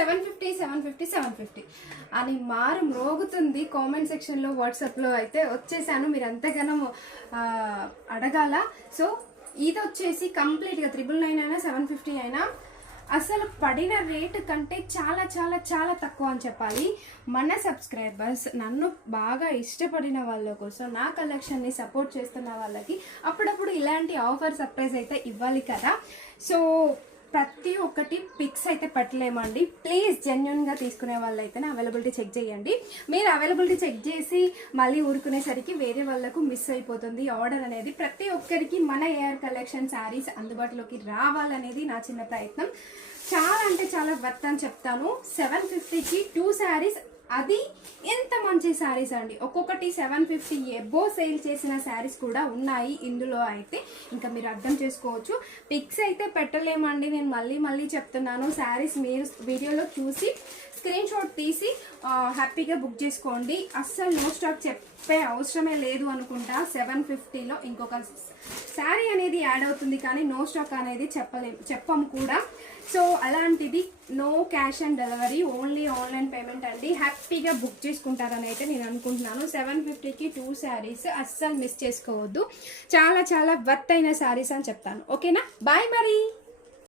750 అని మ్రోగుతుంది కామెంట్ సెక్షన్లో, వాట్సాప్లో అయితే వచ్చేసాను. మీరు అంతగానో అడగాల. సో ఇది వచ్చేసి కంప్లీట్గా 999 అయినా 750 అయినా అసలు పడిన రేటు కంటే చాలా చాలా చాలా తక్కువ అని చెప్పాలి. మన సబ్స్క్రైబర్స్, నన్ను బాగా ఇష్టపడిన వాళ్ళ కోసం, నా కలెక్షన్ని సపోర్ట్ చేస్తున్న వాళ్ళకి అప్పుడప్పుడు ఇలాంటి ఆఫర్ సర్ప్రైజ్ అయితే ఇవ్వాలి కదా. సో ప్రతి ఒక్కటి పిక్స్ అయితే పెట్టలేమండి. ప్లీజ్ జెన్యున్గా తీసుకునే వాళ్ళు అయితే అవైలబిలిటీ చెక్ చేయండి. మీరు అవైలబిలిటీ చెక్ చేసి మళ్ళీ ఊరుకునేసరికి వేరే వాళ్ళకు మిస్ అయిపోతుంది ఆర్డర్ అనేది. ప్రతి ఒక్కరికి మన ఏఆర్ కలెక్షన్ శారీస్ అందుబాటులోకి రావాలనేది నా చిన్న ప్రయత్నం. చాలా అంటే చాలా వర్త్ అని చెప్తాను. 750కి 2 శారీస్, అది ఎంత మంచి శారీస్ అండి. ఒక్కొక్కటి 750 ఎబో సేల్ చేసిన శారీస్ కూడా ఉన్నాయి ఇందులో అయితే. ఇంకా మీరు అర్థం చేసుకోవచ్చు. పిక్స్ అయితే పెట్టలేమండి, నేను మళ్ళీ చెప్తున్నాను. శారీస్ మీరు వీడియోలో చూసి స్క్రీన్ షాట్ తీసి హ్యాపీగా బుక్ చేసుకోండి. అస్సలు నో స్టాక్ చెప్పే అవసరమే లేదు అనుకుంటా. 750లో ఇంకొక శారీ అనేది యాడ్ అవుతుంది, కానీ నో స్టాక్ అనేది చెప్పము కూడా. సో అలాంటిది no cash on delivery, only online payment అండి. హ్యాపీగా బుక్ చేసుకుంటారని అయితే నేను అనుకుంటున్నాను. 750కి 2 శారీస్ అస్సలు మిస్ చేసుకోవద్దు. చాలా చాలా వర్త్ అయిన శారీస్ అని చెప్తాను. ఓకేనా? బాయ్ మరి.